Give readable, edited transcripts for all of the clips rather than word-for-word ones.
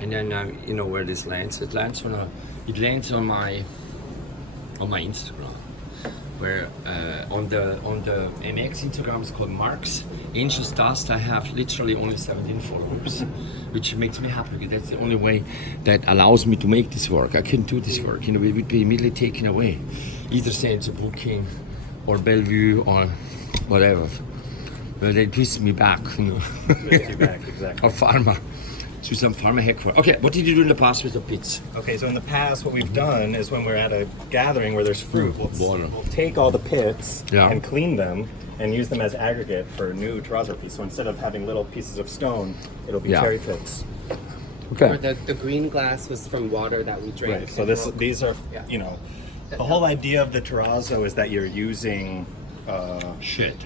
And then you know where this lands? It lands on my Instagram, where on the MX Instagram is called Mark's Anxious Dust. I have literally only 17 followers, which makes me happy because that's the only way that allows me to make this work. I couldn't do this work, you know, it would be immediately taken away, either say it's a booking or Bellevue or whatever. Well, they twist me back, you know. Twist you back, exactly. Or pharma. To some pharma headquarters. Okay, what did you do in the past with the pits? Okay, so in the past, what we've done is when we're at a gathering where there's fruit, Water. we'll take all the pits Yeah. and clean them and use them as aggregate for new terrazzo pieces. So instead of having little pieces of stone, it'll be Yeah. cherry pits. Okay. Or the green glass was from water that we drank. Right. So and these are, Yeah. you know, the whole idea of the terrazzo is that you're using Shit.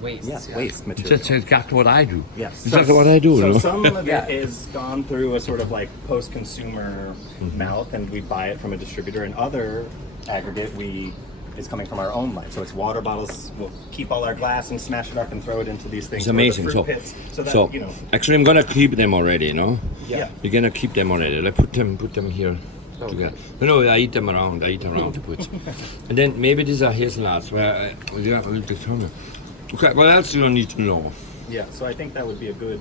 waste. Yeah. waste material. That's exactly what I do. Yes. Exactly what I do. So you know? some of Yeah. it is gone through a sort of like post-consumer mouth, and we buy it from a distributor. And other aggregate is coming from our own line. So it's water bottles. We'll keep all our glass and smash it up and throw it into these things. It's amazing. Or the So, fruit pits, so that you know. actually, I'm gonna keep them already. You know. Yeah. We're gonna keep them already. Like put them here. Together. No, I eat them around. I eat around the puts. And then maybe these are hazelnuts. Where I will determine. Okay. What else do you need to know? Yeah. So I think that would be a good.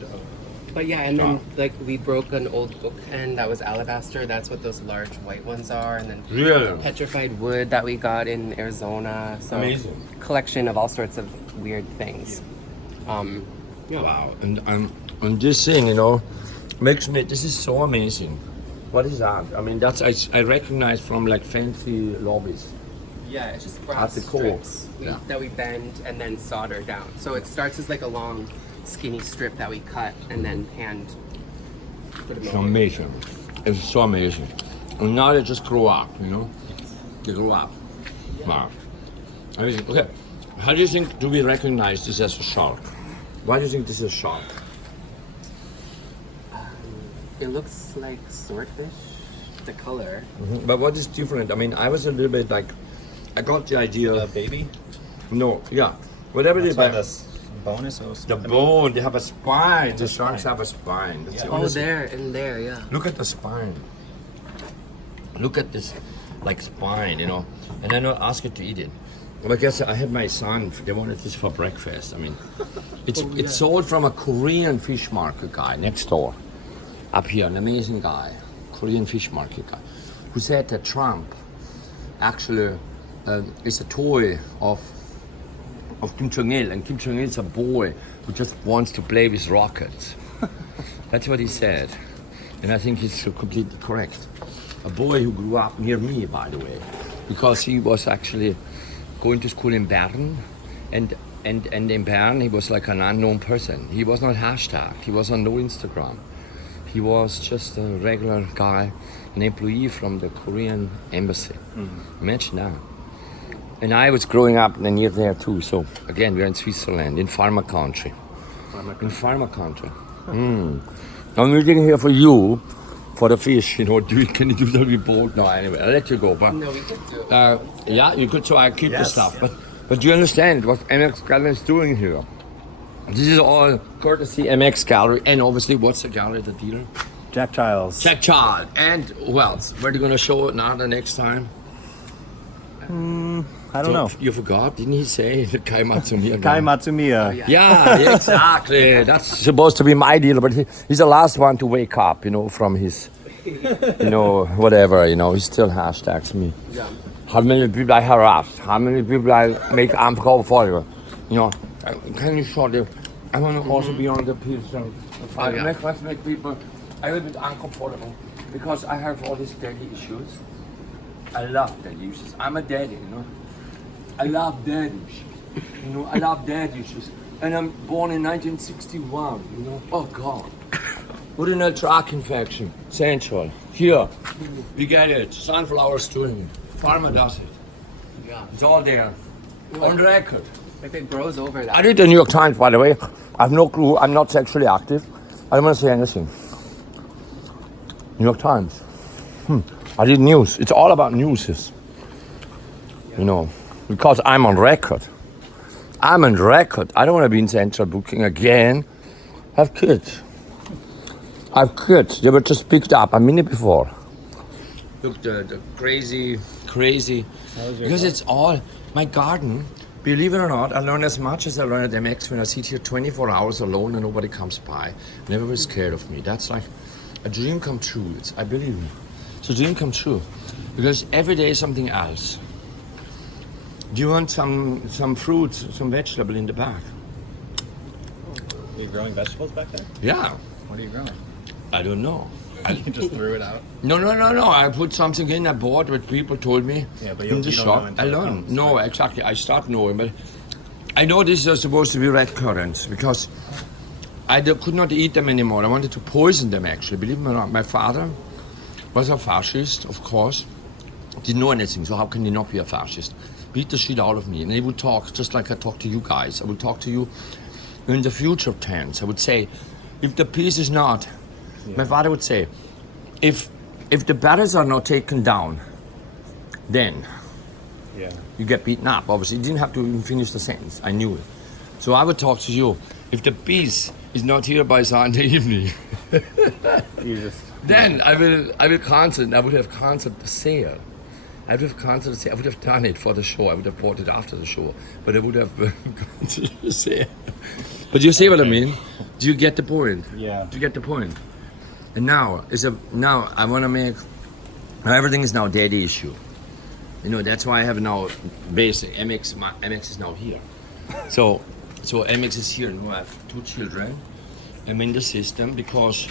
But yeah, and then like we broke an old book end that was alabaster. That's what those large white ones are. And then Really? petrified wood that we got in Arizona. So Amazing. collection of all sorts of weird things. Yeah. Wow. And this thing, you know, makes me. This is so amazing. What is that? I mean, that's I recognize from like fancy lobbies. Yeah, it's just At brass the core. strips Yeah. that we bend and then solder down. So it starts as like a long, skinny strip that we cut and then hand put them It's over. amazing. It's so amazing. And now they just grow up, you know? They grow up. Wow. Amazing. Okay. How do you think do we recognize this as a shark? Why do you think this is a shark? It looks like swordfish, the color. But what is different? I mean, I was a little bit like, I got the idea. baby. No, yeah. Whatever it is, That's why but this bonus. the bone, they have a spine. The sharks have a spine. That's the Oh, only thing. there, in there, yeah. Look at the spine. Look at this, like spine, you know. And I don't ask it to eat it. Well, I guess I had my son. They wanted this for breakfast. I mean, it's sold from a Korean fish market guy next door, up here. An amazing guy, Korean fish market guy, who said that Trump actually is a toy of Kim Jong Il, and Kim Jong Il is a boy who just wants to play with rockets. That's what he said, and I think he's completely correct. A boy who grew up near me, by the way, because he was actually going to school in Bern, and in Bern he was like an unknown person. He was not hashtag. He was on no Instagram. He was just a regular guy, an employee from the Korean embassy. Imagine that. And I was growing up near there too. So again, we're in Switzerland, in pharma country. In pharma country. I'm waiting here for you, for the fish. You know, can you do the report? No, anyway, I'll let you go. But No, we could do it. yeah, you could. So I keep the Yes. stuff. But you understand what MX Gallery is doing here? This is all courtesy MX Gallery, and obviously, what's the gallery, the dealer? Jack Childs. Jack Child. And who else? Where are you gonna show it now the next time? I don't know. You forgot? Didn't he say the Kai Matsumiya? Kai Matsumiya. Yeah, exactly. That's supposed to be my dealer, but he's the last one to wake up, you know, from his, you know, whatever, you know, he still hashtags me. Yeah. How many people I harass, how many people I make uncover for you. You know, can you show them? I want to also be on the pizza. I make people a little bit uncomfortable because I have all these daddy issues. I love daddy issues. I'm a daddy, you know. I love daddy issues. You know, I love daddy issues. And I'm born in 1961, you know. Oh God. Urinary tract infection, central. Here, you get it. Sunflower's doing it. Farmer does it. Yeah. It's all there. On record. If it grows over that. I read the New York Times, by the way. I have no clue. I'm not sexually active. I don't want to say anything. New York Times. I read news. It's all about news. You know, because I'm on record. I'm on record. I don't want to be in central booking again. Have kids. have kids. They were just picked up a minute before. Look, the crazy, because it's all my garden. Believe it or not, I learn as much as I learn at MX when I sit here 24 hours alone and nobody comes by. Never was scared of me. That's like a dream come true. I believe me. It's a dream come true. Because every day is something else. Do you want some fruits, some vegetable in the back? Are you growing vegetables back there? Yeah. What are you growing? I don't know. You just threw it out? No. I put something in. I bought what people told me Yeah, but in the you don't shop. know I until it learned. comes, No, right? exactly. I start knowing, but I know these are supposed to be red currants because could not eat them anymore. I wanted to poison them, actually. Believe me or not, my father was a fascist, of course. Didn't know anything, so how can he not be a fascist? Beat the shit out of me, and he would talk just like I talk to you guys. I would talk to you in the future tense. I would say, if the peace is not, my father would say, if the barracks are not taken down, then you get beaten up. Obviously, you didn't have to even finish the sentence. I knew it. So I would talk to you. If the peace is not here by Sunday evening, then I will cancel. I would have canceled the sale. I would have canceled the sale. I would have done it for the show. I would have bought it after the show, but I would have canceled the sale. But you see what I mean? Do you get the point? Yeah. Do you get the point? And now I want to make. Now everything is now daddy issue. You know, that's why I have now basic MX. MX is now here. So MX is here. Now I have 2 children. I'm in the system because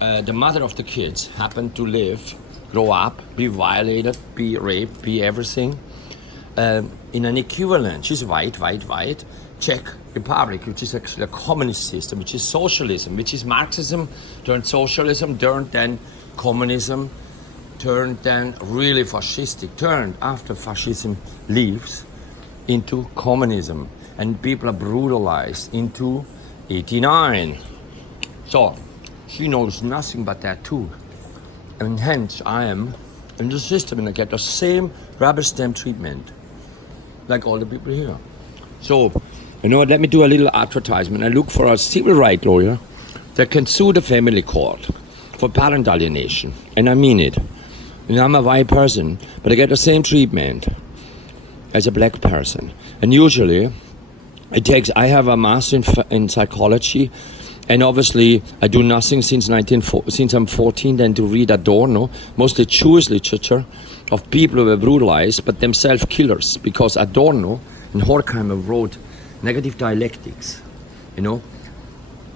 the mother of the kids happened to live, grow up, be violated, be raped, be everything in an equivalent. She's white, Czech Republic, which is actually a communist system, which is socialism, which is Marxism turned socialism, turned then communism, turned then really fascistic, turned after fascism leaves into communism, and people are brutalized into 89. So she knows nothing but that too, and hence I am in the system and I get the same rubber stamp treatment like all the people here. So, you know what, let me do a little advertisement. I look for a civil rights lawyer that can sue the family court for parent alienation, and I mean it. You know, I'm a white person, but I get the same treatment as a black person. And usually, I have a master in psychology, and obviously I do nothing since I'm 14 than to read Adorno, mostly Jewish literature of people who were brutalized, but themselves killers, because Adorno and Horkheimer wrote negative dialectics, you know,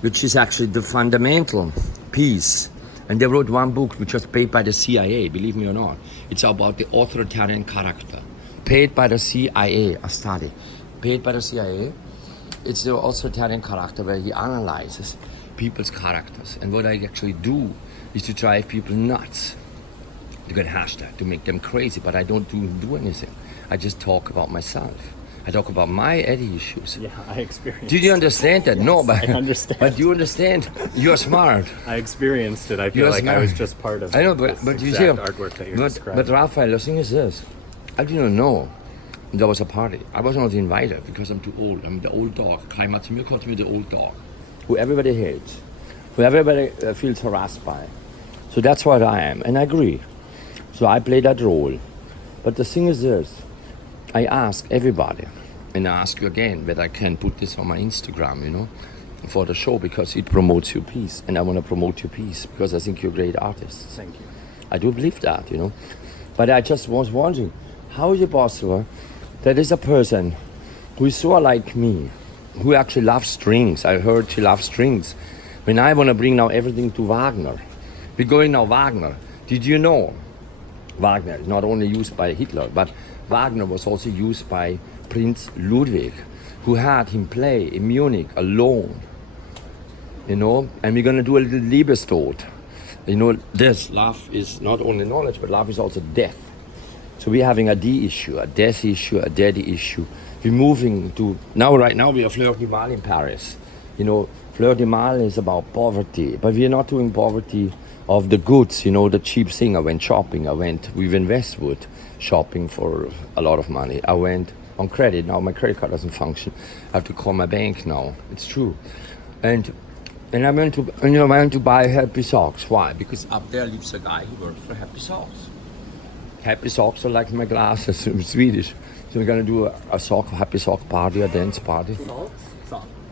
which is actually the fundamental piece. And they wrote one book which was paid by the CIA, believe me or not. It's about the authoritarian character. Paid by the CIA, a study. Paid by the CIA. It's the authoritarian character where he analyzes people's characters. And what I actually do is to drive people nuts. To get hashtag, to make them crazy, but I don't do anything. I just talk about myself. I talk about my Eddie issues. Yeah, I experienced. Did you understand that? Yes, No, but I understand. But you understand. You're smart. I experienced it. I feel You're like smart. I was just part of. I know, but this you see, exact artwork that you're describing. but Raphael, the thing is this: I didn't know there was a party. I was not invited because I'm too old. I'm the old dog. Kai Matsumiya calls me the old dog, who everybody hates, who everybody feels harassed by. So that's what I am, and I agree. So I play that role. But the thing is this: I ask everybody. And I ask you again whether I can put this on my Instagram, you know, for the show, because it promotes your piece. And I want to promote your piece because I think you're a great artist. Thank you. I do believe that, you know. But I just was wondering, how is it possible that is a person who is so like me, who actually loves strings? I heard she loves strings. When I want to bring now everything to Wagner, we're going now Wagner. Did you know Wagner is not only used by Hitler, but Wagner was also used by Prince Ludwig, who had him play in Munich alone, you know, and we're gonna do a little Liebestod. You know, this love is not only knowledge, but love is also death. So we're having a D issue, a death issue, a daddy issue. We're moving to, right now we are Fleur du Mal in Paris. You know, Fleur du Mal is about poverty, but we're not doing poverty of the goods, you know, the cheap thing. I went shopping, we've in Westwood shopping for a lot of money. I went on credit. Now my credit card doesn't function. I have to call my bank now. It's true. And And I went to buy Happy Socks. Why? Because up there lives a guy who works for Happy Socks. Happy Socks are like my glasses in Swedish. So we're gonna do a Happy Sock party, a dance party. Salt?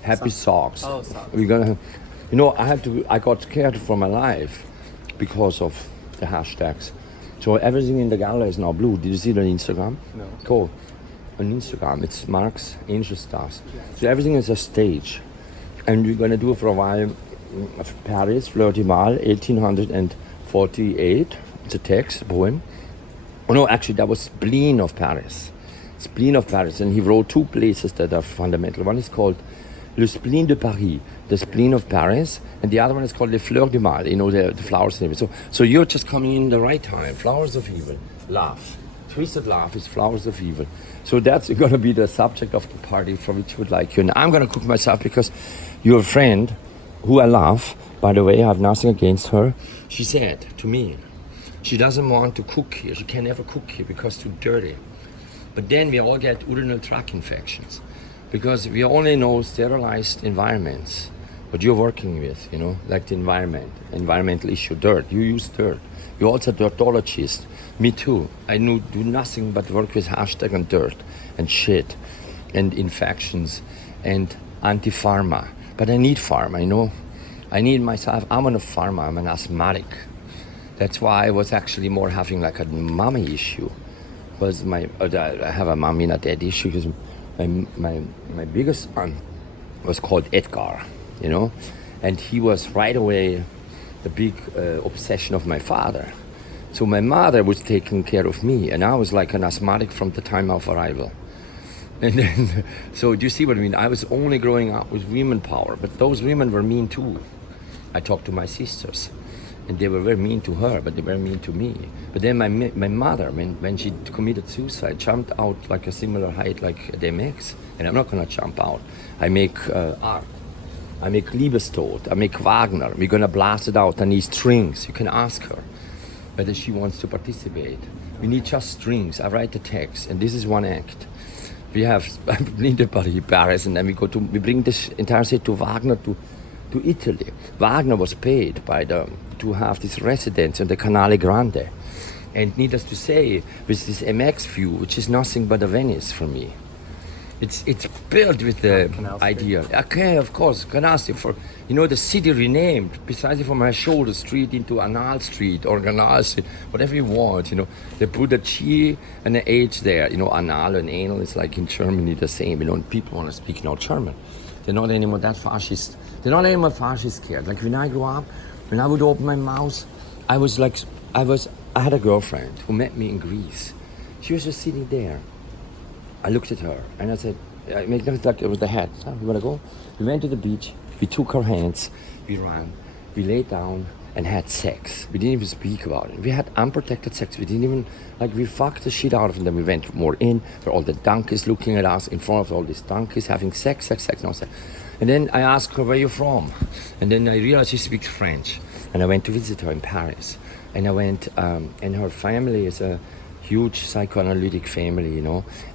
Happy Socks. Oh, socks. We're gonna, I got scared for my life because of the hashtags. So everything in the gallery is now blue. Did you see it on Instagram? No. Go on Instagram. It's Mark's Angel Stars. So everything is a stage. And we're gonna do it for a while. Paris, Fleur du Mal, 1848. It's a text, a poem. Oh no, actually that was Spleen of Paris. Spleen of Paris. And he wrote two places that are fundamental. One is called Le Spleen de Paris, the spleen of Paris, and the other one is called Le Fleur du Mal, the flowers of evil. So you're just coming in the right time. Flowers of evil, love. Twisted love is flowers of evil. So that's going to be the subject of the party for which would like you. And I'm going to cook myself because your friend, who I love, by the way, I have nothing against her, she said to me, she doesn't want to cook here. She can never cook here because it's too dirty. But then we all get urinary tract infections because we only know sterilized environments. What you're working with, like the environmental issue, dirt. You use dirt. You're also a dirtologist. Me too. I do nothing but work with hashtag and dirt and shit and infections and anti-pharma. But I need pharma, I need myself. I'm on a pharma. I'm an asthmatic. That's why I was actually more having like a mommy issue. I have a mommy, not daddy issue, because my biggest son was called Edgar, and he was right away the big obsession of my father. So my mother was taking care of me, and I was like an asthmatic from the time of arrival. And then, so do you see what I mean? I was only growing up with women power, but those women were mean too. I talked to my sisters, and they were very mean to her, but they were mean to me. But then my mother, when she committed suicide, jumped out like a similar height like DMX, and I'm not gonna jump out. I make art. I make Liebestod. I make Wagner. We're gonna blast it out. I need strings. You can ask her whether she wants to participate. We need just strings. I write the text, and this is one act. We have Paris, and then we bring this entire set to Wagner to Italy. Wagner was paid to have this residence in the Canale Grande, and needless to say, with this MX view, which is nothing but a Venice for me. It's built with the idea. Okay, of course, Canal Street, for the city renamed precisely from my shoulder street into Anal Street or Canal Street, whatever you want. They put a G and an H there. Anal and anal is like in Germany the same. People want to speak now German. They're not anymore that fascist. They're not anymore fascist scared. Like when I grew up, when I would open my mouth, I had a girlfriend who met me in Greece. She was just sitting there. I looked at her and I said, I made them like it was the head. You wanna go? We went to the beach, we took her hands, we ran, we laid down and had sex. We didn't even speak about it. We had unprotected sex. We didn't even, we fucked the shit out of them. Then we went more in, where all the donkeys looking at us in front of all these donkeys having sex. And then I asked her, where are you from? And then I realized she speaks French. And I went to visit her in Paris. And I went, and her family is a huge psychoanalytic family,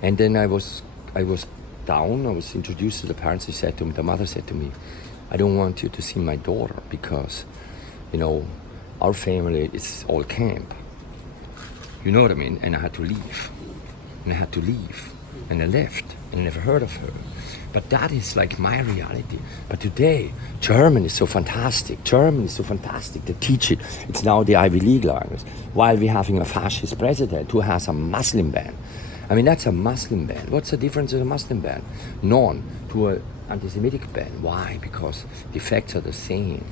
And then I was down. I was introduced to the parents. The mother said to me, I don't want you to see my daughter because, our family is all camp. You know what I mean? And I had to leave. And I left. And I never heard of her. But that is like my reality. But today, German is so fantastic. They teach it. It's now the Ivy League language. While we're having a fascist president who has a Muslim ban. I mean, that's a Muslim ban. What's the difference in a Muslim ban? None to an anti-Semitic ban. Why? Because the effects are the same.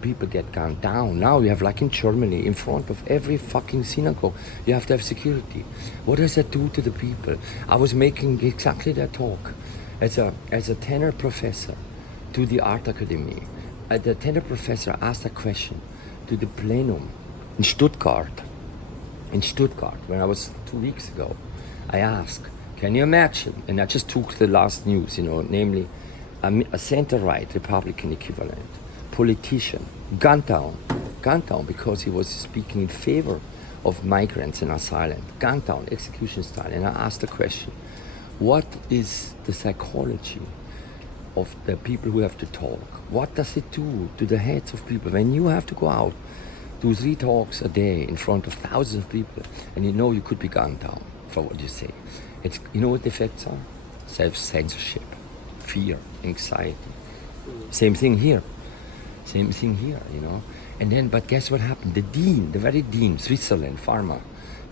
People get gunned down. Now you have, like in Germany, in front of every fucking synagogue, you have to have security. What does that do to the people? I was making exactly that talk as a tenor professor to the art academy. The tenor professor asked a question to the plenum in Stuttgart, when I was 2 weeks ago. I asked, can you imagine? And I just took the last news, namely a center-right Republican equivalent, politician, gunned down because he was speaking in favor of migrants and asylum, gunned down, execution style. And I asked the question, what is the psychology of the people who have to talk. What does it do to the heads of people when you have to go out, do 3 talks a day in front of thousands of people, and you know you could be gunned down for what you say? It's, you know what the effects are? Self-censorship, fear, anxiety. Same thing here. Same thing here, you know. And then, but guess what happened? The dean, the very dean, Switzerland, pharma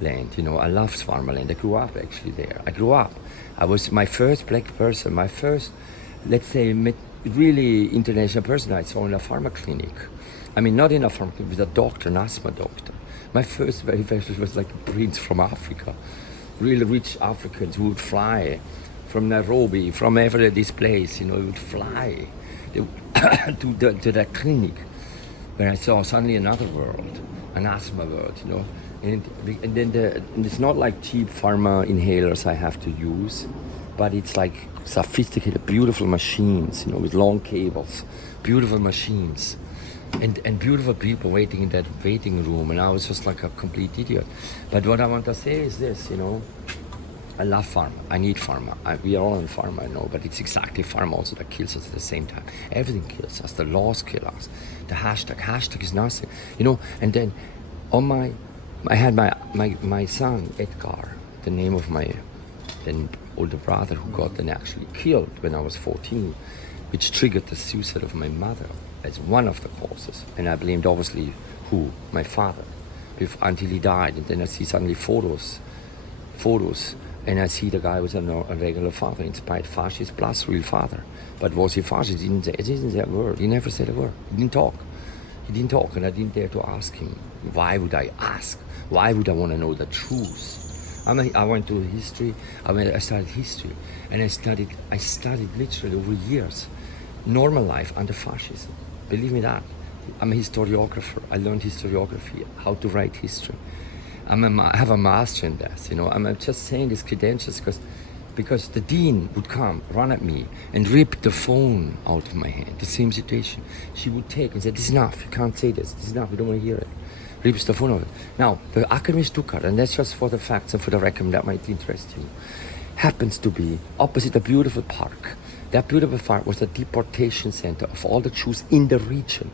land, you know, I love pharma land. I grew up actually there. I grew up. I was my first black person, my first, let's say, really international person I saw in a pharma clinic. I mean, not in a pharma clinic, with a doctor, an asthma doctor. My first very first was like a prince from Africa. Really rich Africans who would fly from Nairobi, from every this place, you know, would fly to that clinic where I saw suddenly another world, an asthma world, you know. And then and it's not like cheap pharma inhalers I have to use, but it's like sophisticated, beautiful machines, you know, with long cables, beautiful machines, and beautiful people waiting in that waiting room, and I was just like a complete idiot. But what I want to say is this, you know, I love pharma. I need pharma. We are all in pharma, I know, but it's exactly pharma also that kills us at the same time. Everything kills us. The laws kill us. The hashtag is nothing, you know. And then on I had my son Edgar, the name of my then older brother, who got then actually killed when I was 14, which triggered the suicide of my mother as one of the causes. And I blamed obviously who? My father, until he died. And then I see suddenly photos, and I see the guy was a regular father, inspired fascist plus real father. But was he fascist? He didn't say a word. He never said a word. He didn't talk, and I didn't dare to ask him. Why would I ask? Why would I want to know the truth? I went to history. I studied history, and I studied literally over years, normal life under fascism. Believe me that. I'm a historiographer. I learned historiography, how to write history. I have a master in that, you know. I'm just saying these credentials because the dean would come, run at me, and rip the phone out of my hand. The same situation. She would take and say, "This is enough. You can't say this. This is enough. We don't want to hear it." Rips the phone out of it. Now, the academist took her, and that's just for the facts and for the record that might interest you. Happens to be opposite a beautiful park. That beautiful park was the deportation center of all the Jews in the region.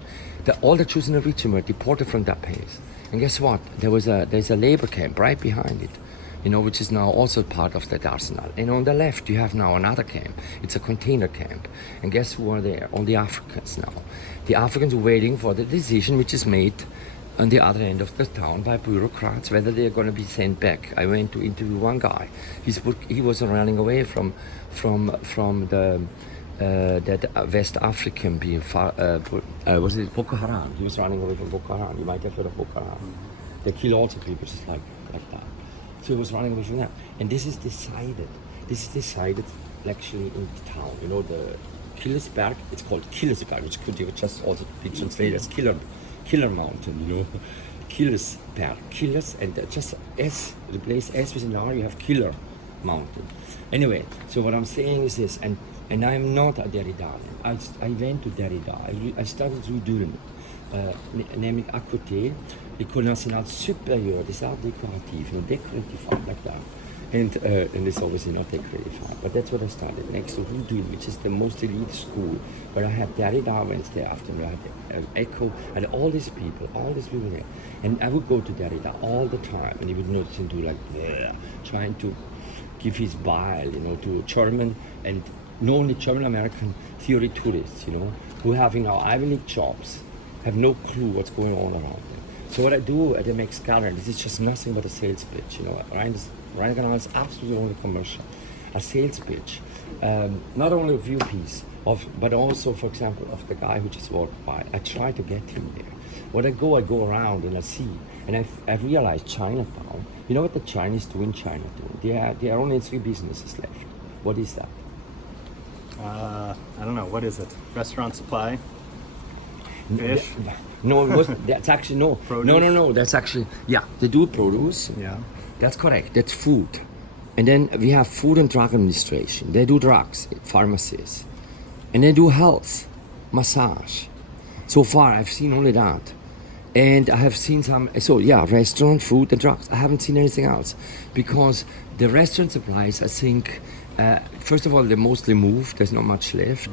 All the Jews in the region were deported from that place. And guess what? There's a labor camp right behind it, you know, which is now also part of that arsenal. And on the left, you have now another camp. It's a container camp. And guess who are there? All the Africans now. The Africans are waiting for the decision which is made on the other end of the town by bureaucrats, whether they're going to be sent back. I went to interview one guy. He was running away from the that West African being was it Boko Haram? He was running away from Boko Haram. You might have heard of Boko Haram. They kill also people just like that. So he was running away from that. And this is decided actually in the town. You know, the Killersberg. It's called Killersberg, which could just also be translated as Killer Mountain. You know, Killersberg, Killers, and just S. Replace S with an R. You have Killer Mountain. Anyway, so what I'm saying is this, and I'm not a Derridian. I went to Derrida. I studied through Durham, nämlich à côté, l'École nationale supérieure des arts décoratifs, no decorative art like that. And it's obviously not decorative art, but that's what I studied next to Durham, which is the most elite school, where I had Derrida Wednesday afternoon, I had Echo, and all these people there. And I would go to Derrida all the time, and he would notice him do like, trying to give his bile, you know, to German and not only German-American theory tourists, you know, who having now Ivy League jobs, have no clue what's going on around them. So what I do at the MX Gallery, this is just nothing but a sales pitch, you know. Ryan Canal is absolutely only commercial. A sales pitch, not only a view piece, but also, for example, of the guy who just walked by. I try to get him there. When I go around and I see, and I realize Chinatown, you know what the Chinese do in Chinatown? There are only 3 businesses left. What is that? I don't know. What is it? Restaurant supply? Fish? No, that's actually no. Produce? No. That's actually, yeah, they do produce. Yeah. That's correct. That's food. And then we have Food and Drug Administration. They do drugs, pharmacies. And they do health, massage. So far, I've seen only that. And I have seen some, so yeah, restaurant, food and drugs. I haven't seen anything else. Because the restaurant supplies, I think, First of all, they mostly moved. There's not much left.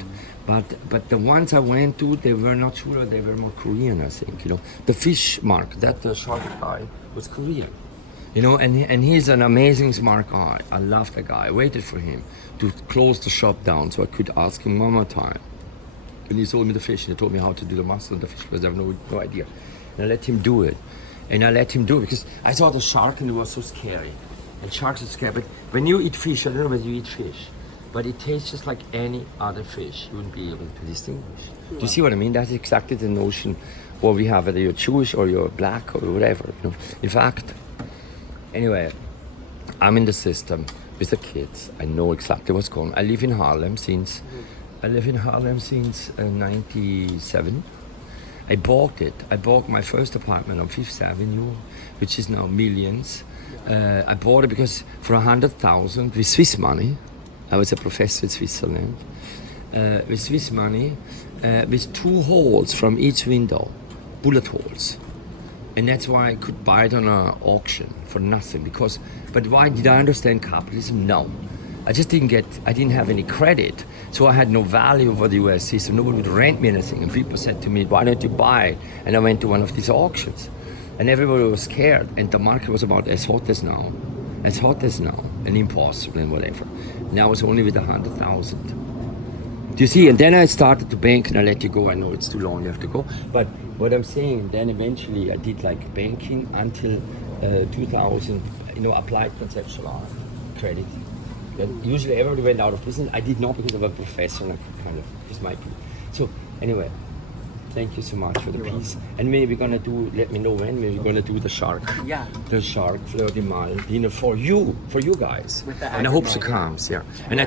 But the ones I went to, they were not sure. They were more Korean, I think. You know, the fish mark, that shark guy was Korean. You know, and he's an amazing smart guy. I love the guy. I waited for him to close the shop down so I could ask him one more time. And he sold me the fish, and he told me how to do the muscle and the fish because I have no idea. And I let him do it. And I let him do it because I saw the shark and it was so scary. And sharks are scary. But when you eat fish, I don't know whether you eat fish, but it tastes just like any other fish. You wouldn't be able to distinguish. Do you see what I mean? That's exactly the notion what we have, whether you're Jewish or you're black or whatever. You know? In fact, anyway, I'm in the system with the kids. I know exactly what's going on. I live in Harlem since 97. I bought it. I bought my first apartment on Fifth Avenue, which is now millions. I bought it because for 100,000 with Swiss money. I was a professor in Switzerland. With Swiss money, with 2 holes from each window, bullet holes. And that's why I could buy it on an auction for nothing. But why did I understand capitalism? No. I didn't have any credit. So I had no value for the US system. Nobody would rent me anything. And people said to me, why don't you buy it? And I went to one of these auctions. And everybody was scared. And the market was about as hot as now. And impossible and whatever. Now it's only with 100,000. Do you see? And then I started to bank, and I let you go. I know it's too long, you have to go. But what I'm saying, then eventually I did like banking until 2000, applied conceptual art, credit. Then usually everybody went out of business. I did not because of a professor, and I kind of, this might be. So anyway, thank you so much for the piece. And maybe we're gonna let me know when, maybe we're gonna do the shark. Yeah. The shark fleur de mal dinner for you guys. With the and I hope she agriculture. comes, yeah. And I